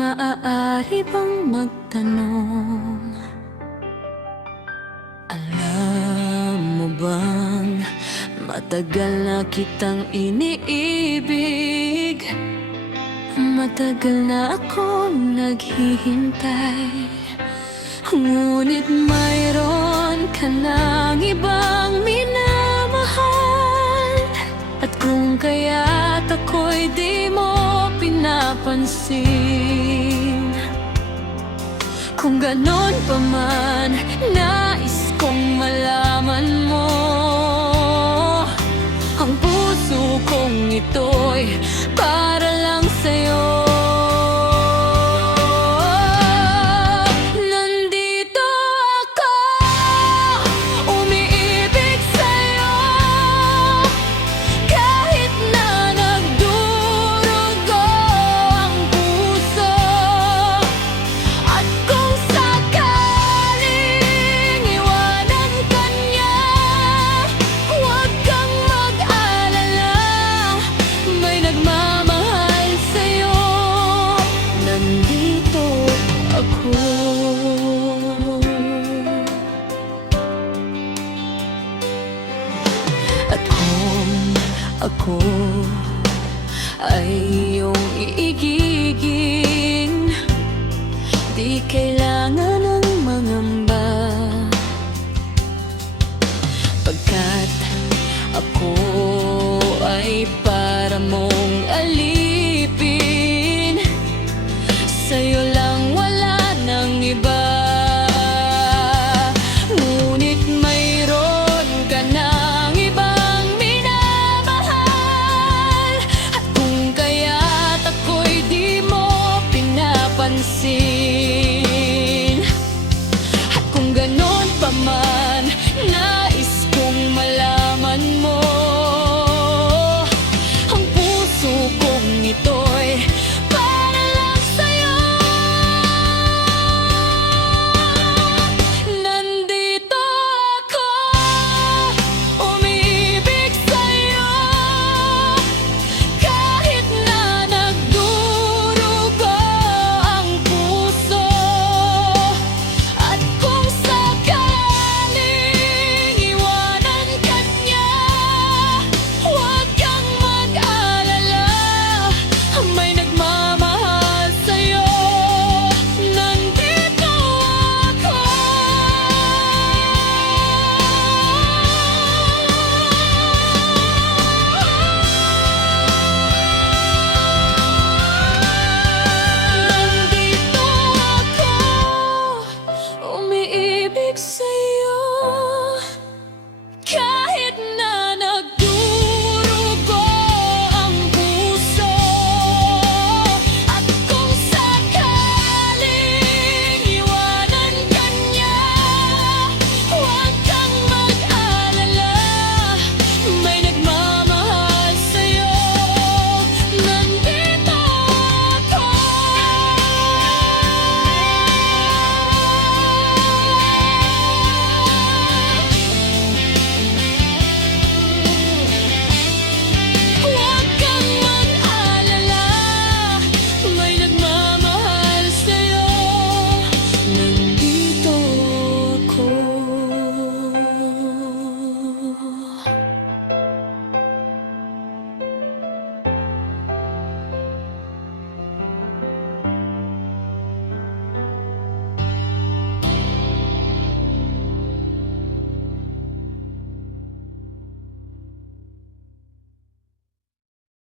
Maaari bang magtanong? Alam mo bang matagal na kitang iniibig? Matagal na ako naghihintay, ngunit mayroon ka ng ibang minamahal. At kung kaya't ako'y di mo pinapansin, kung ganon pa man, nais kong malaman mo, ang puso kong ito'y para lang sa'yo. Nandito ako, umiibig sa'yo, kahit na nagdurugo ang puso. At kung sakaling iwanan ka niya, huwag kang mag-alala, may nagmamahal sa'yo. Nandito ako. At kung ako ay iyong iigigin, di kailangan ng mangamba, pagkat ako ay para mong alipin. Sa'yo lang, wala nang iba. Ngunit mayroon ka ng ibang minamahal, at kung kaya't ako'y di mo pinapansin, at kung ganon pa man,